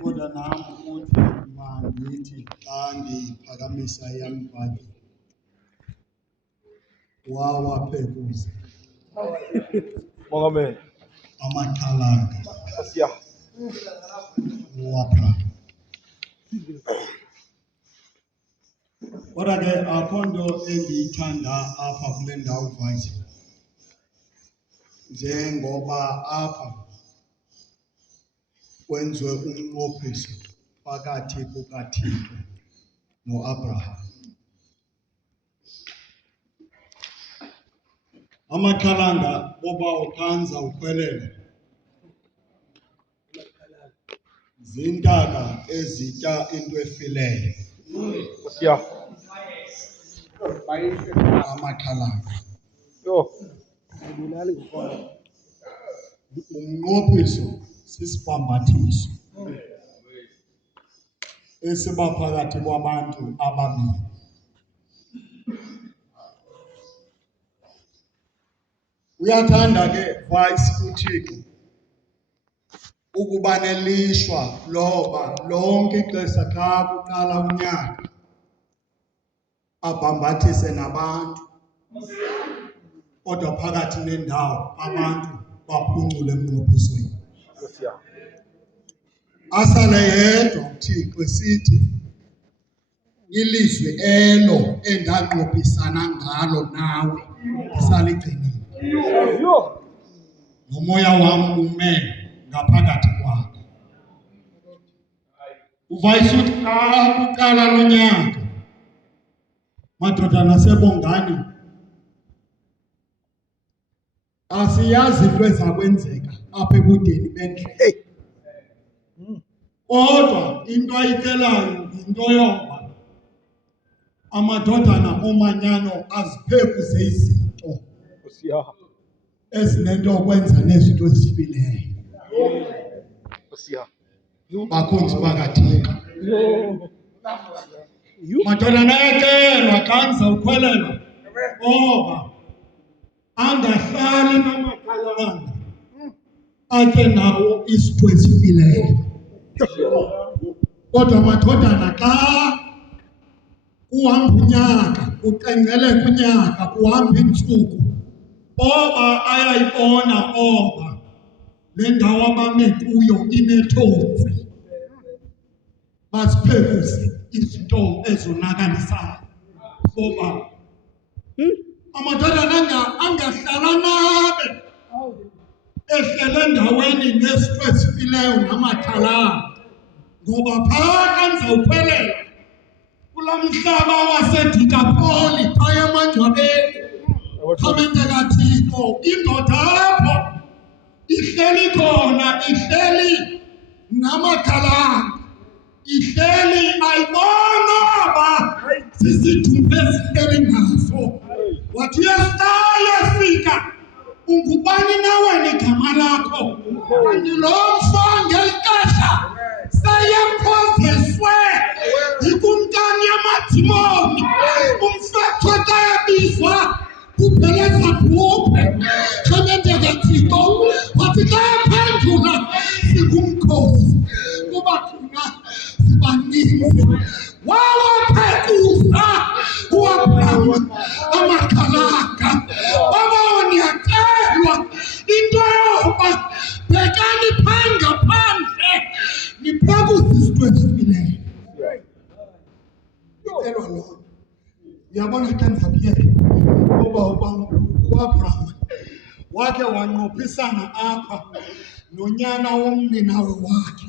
kodwa nami uthi mangithi xa ngiphakamisa yami bhadi wawaphekuza Mongameli. amakhalanga Asiya. wapha. Kodwa ke akho nto endiyithanda apha kule ndawo Vice njengoba apha kwenziwe umnqophiso phakathi kukaThixo noAbraham. Amakhalanga boba ukhanza ukhwelela zintaka ezitya into efileyo. Asiya. Amakhalanga Yo. umnqophiso sisibhambathiso esiba phakathi kwabantu ababini. Uyathanda ke Vice uThixo ukuba nelishwa loba lonke ixesha xa kuqala unyaka abhambathise nabantu, kodwa phakathi nendawo abantu baphuncule emnqophisweni. Asiya. Asale yedwa uThixo esithi ilizwi elo endanqophisana ngalo nawe saligcinile. Yo. Nomoya wam ume ngaphakathi kwakho. Uvayise uthi xa kuqala lo nyaka, madoda nasebongani, asiyazi into ezakwenzeka apha ebudeni bendlela. Kodwa into ayitelayo yinto yoba amadodana omanyano aziphekuze izinto Asiya. ezinento okwenza nezinto ezifileyo. Asiya. Bakhonzi bakaThixo. Yo. Madodana ayacelwa xa ndizawukhwelela ngoba angahlali namakhalanga atye nawo izinto ezifileyo. Kodwa madodana xa kuhamba unyaka, kuqengqeleka unyaka, kuhamba iintsuku, oba ayayibona oba le ndawo abame kuyo inethonsi, baziphekuze izinto ezonakalisayo. Ngoba amadodana angahlala nabe ehlele endaweni nezinto ezifileyo namakhalanga, ngoba phaa xa ndizawukhwelela kulaa mhlaba waseDikapoli phaya emangcwabeni, khamente kaThixo, indoda apho ihleli khona, ihleli namakhalanga, ihleli ayibona oba zisidumbu ezihleli ngazo. Wathi uyesifika, ungubani na wena igama lakho? Andilo mfo ngeli xesha seyemphoziswe yikumkani yamadimoni, umfetho xa ebizwa kupheleza bhubhe. Khamente kaThixo, wathi xa ephendula singumkhosi kuba thina sibaninzi. Wawaphekuza uAbraham amakhalanga. Babona yacelwa into yoba bhekani phaa ngaphandle niphekuze izinto ezifileyo. Icelwa loo. Uyabona xa ndizabuyela ngoba uAbraham wakhe wanqophisana apha nonyana womninawe wakhe,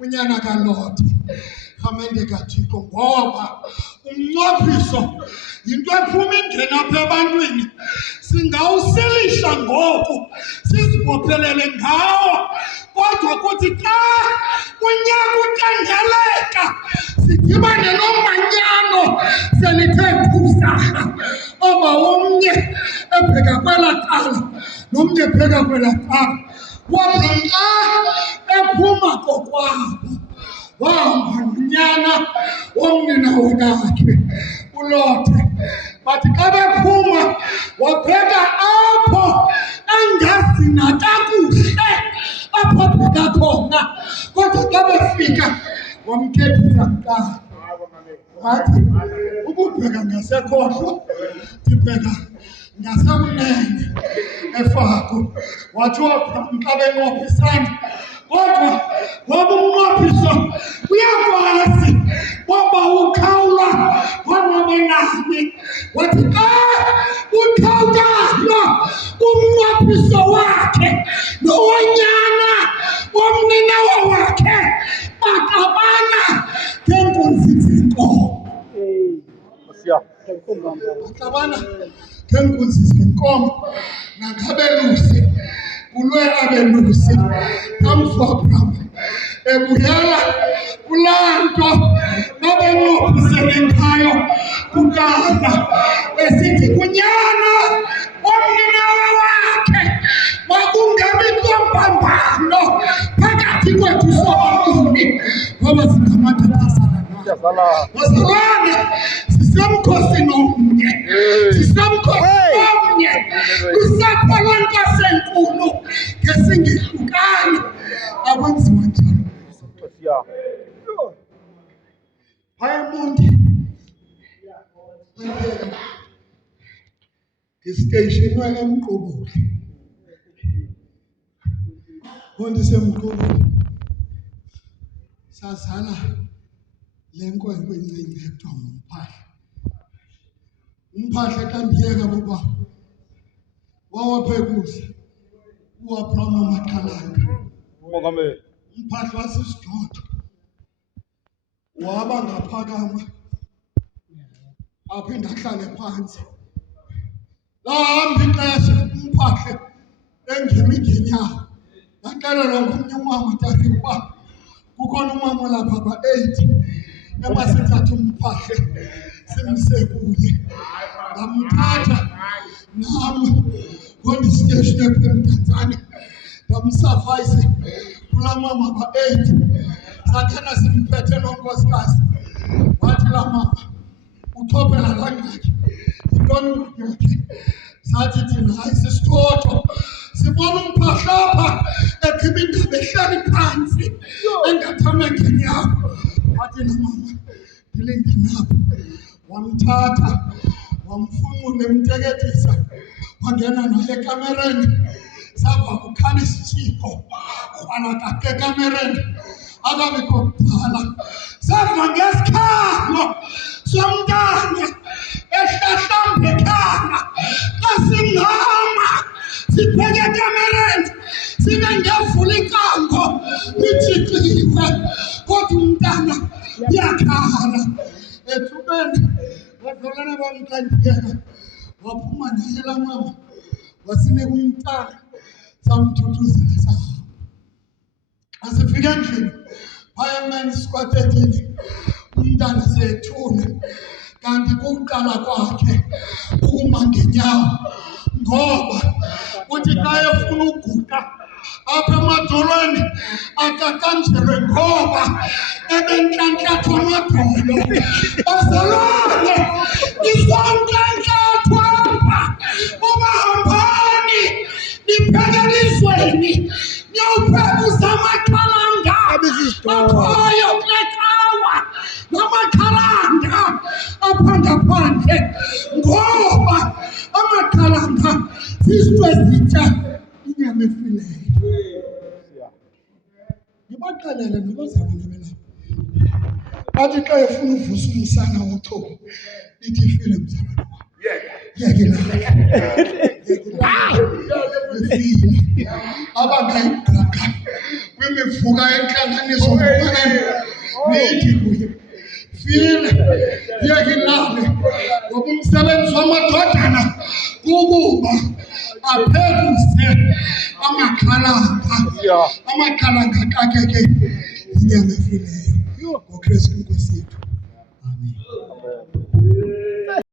unyana kaLoti. Khamente kaThixo, ngoba umnqophiso yinto ephuma ingena apha ebantwini. Singawusilisha ngoku sizibophelele ngawo, kodwa kuthi xa unyaka uqengeleka sidibane nomanyano selithe phuzaha, oba omnye ebheka kwela cala nomnye ebheka kwela cala. Wabhanqa ephuma kokwabo wahamba nonyana womninawe kakhe uLote. Bathi xa bephuma wabheka apho engazina kakuhle apho abheka khona. Kodwa xa befika wamkhethisa kuqala. Wathi ukubheka ngasekhohlo ndibheka ngasekunene efako. Wathi xa benqopha isandla kodwa ngoba umnqophiso uyakwazi ngoba ukhawula ngonabenani. Wathi xa ukhawulalo umnqophiso wakhe nowonyana womninawa wakhe baxabana ngeenkunzi zenkomo. Nkosi yam. Baxabana ngeenkunzi zenkomo nangabelusi. Kulwe abelusi kamfopram ebuyela kulaa nto nabenqophisele ngayo kuqala esithi kunyana womninawa wakhe makungabikho mbambano phakathi kwethu sobabini ngoba singamadoda. Bazalwane, sisemkhosini omnye, sisemkhosini omnye, lusapho lwenkosi enkulu ngesingehlukani. Akwenziwa njalo. Nkosi yam. Hayimundi ndisiteyishinwe eMqubuli. Ndisemqubuli sazala le nkwenkwe encinci ekuthiwa nguMphahla. uMphahla xa ndiyeka boba wawaphekuza uwaphuma Maxhalanga. Umongameli. uMphahla wasisidoda waba ngaphakama aphinda ahlale phantsi. Lahamba ixesha uMphahla engemi ngenyawo. Ndaxelelwa ngomnye umama tata uba kukhona umama lapha ba-8 emasithatha uMphahla simse kuye. Ndamthatha nam ngondisiteshini ePhemdantsane ndamsafayise kulaa mama ba-8. Sathana simphethe nonkosikazi. Wathi laa mama uthopela langakhe yintoni yakhe. Sathi thina hayi sisithotho sibona uMphahla apha ekhipha indaba ehleli phantsi engathame ngenyawo. Wathi laa mama ndilinde nabo. Wamthatha wamfunqula emteketisa wangena naye ekamereni. Sava kukhala isitshiko krwalakake ekamereni akabikho kudala. Sava ngesikhalo somntana ehlahlamba ekhala asingama sibheke ekamereni sibe ngevula icango lijixiwe kodwa umntana uyakhala. Ethubeni badlulana bamkandiyeka waphuma naye laa mama wasinika umntana samthuthuzela sahamba. Asifike endlini phaya emen's quartetini umntana sethuna kanti kuqala kwakhe ukuma ngenyawo ngoba uthi xa efuna uguqa apha emadolweni akakanjelwe ngoba ebentlantatho amadolo. Bazalwane, isontantatho apha ubahambani nibheke elizweni niyawuphebuza amaxhalanga akhoyo kule cawa namakhalanga apha ngaphandle ngoba amakhalanga zizinto ezitya inyama efileyo. Ndibaxelele nabazalwane belapha bathi xa efuna uvusa umsana wochopho lithi ifile mzalwane wam. Ifile abangayigqoka kwimivuka yentlanganiso nithi kuye file yeke ilale ngoba umsebenzi wamadodana kukuba aphekuse amakhalanga kakeke inyama efileyo. ngoKristu Nkosi yethu. Amen.